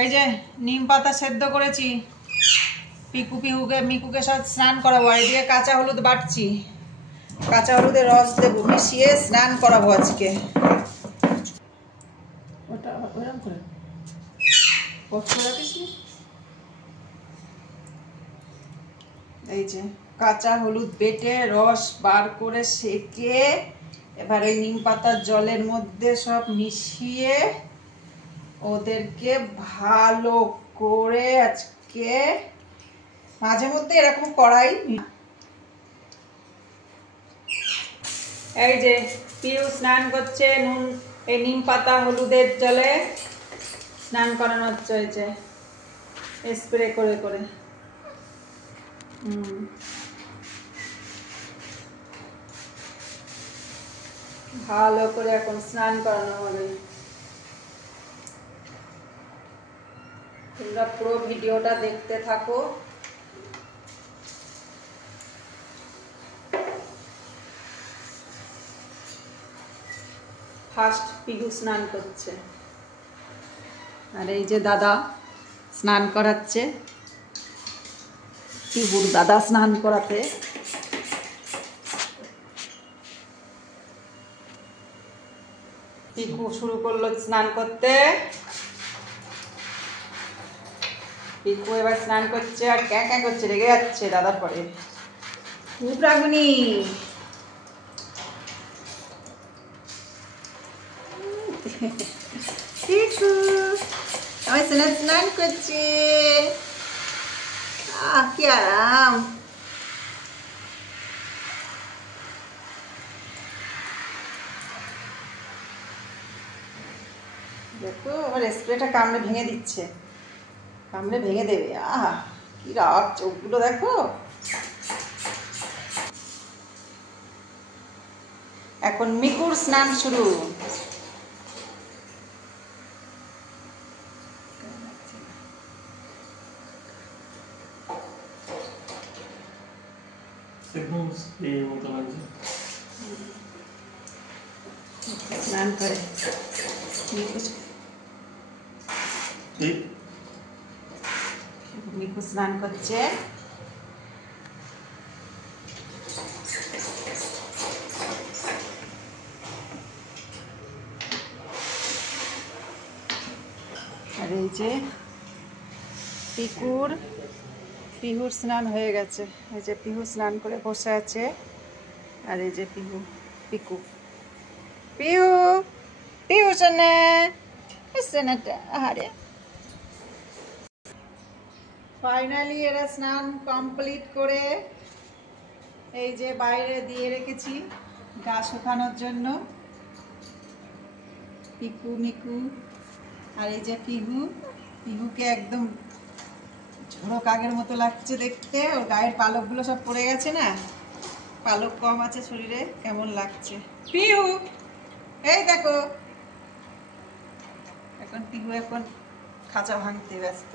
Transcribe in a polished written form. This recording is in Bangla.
এই যে নিম পাতা সেদ্ধ করেছি, মিকুকে সব স্নান করাবো। এদিকে কাঁচা হলুদ বাটছি, কাঁচা হলুদের রস দেবো, মিশিয়ে স্নান করাবো আজকে। ওটা ওরকম করে এই যে কাঁচা হলুদ বেটে রস বার করে সেকে এবার এই নিম পাতার জলের মধ্যে সব মিশিয়ে ওদেরকে ভালো করে আজকে মাঝে মধ্যে এরকম করাই। এই যে পিউ স্নান করছে, এই নিম পাতা হলুদের জলে স্নান করানো হচ্ছে, এই যে স্প্রে করে করে। ভালো করে এখন স্নান করানো হবে। তোমরা পুরো ভিডিওটা দেখতে থাকো। ফার্স্ট পিহু স্নান করছে, আর এই যে দাদা স্নান করাচ্ছে। পিহুর দাদা স্নান করাতে পিহু শুরু করলো স্নান করতে। পিহু এবার স্নান করছে আর ক্যাঁ ক্যাঁ করছে, রেগে যাচ্ছে দাদার পরে। উপরাগুনি পিহু আমার স্নান করছে। কি আরাম। দেখো আমার স্প্রেটা কামড়ে ভেঙে দিচ্ছে, কামড়ে ভেঙে দেবে। কি রাগ, চোখগুলো দেখো। এখন মিকুর স্নান শুরু। স্নান করে মিকু স্নান করছে। আর এই যে পিহুর স্নান হয়ে গেছে। এই যে পিহু স্নান করে বসে আছে, আর এই যে পিহু পিকু পিহু পিহু সোনাটা। আরে ফাইনালি এরা স্নান কমপ্লিট করে এই যে বাইরে দিয়ে রেখেছি গা শুকানোর জন্য। পিকু মিকু আর এই যে পিহুকে একদম ঝোড়ো কাকের মতো লাগছে দেখতে। ওর গায়ের পালকগুলো সব পড়ে গেছে না, পালক কম আছে শরীরে, কেমন লাগছে। পিহু এই দেখো, এখন পিহু এখন খাঁচা ভাঙতে ব্যস্ত।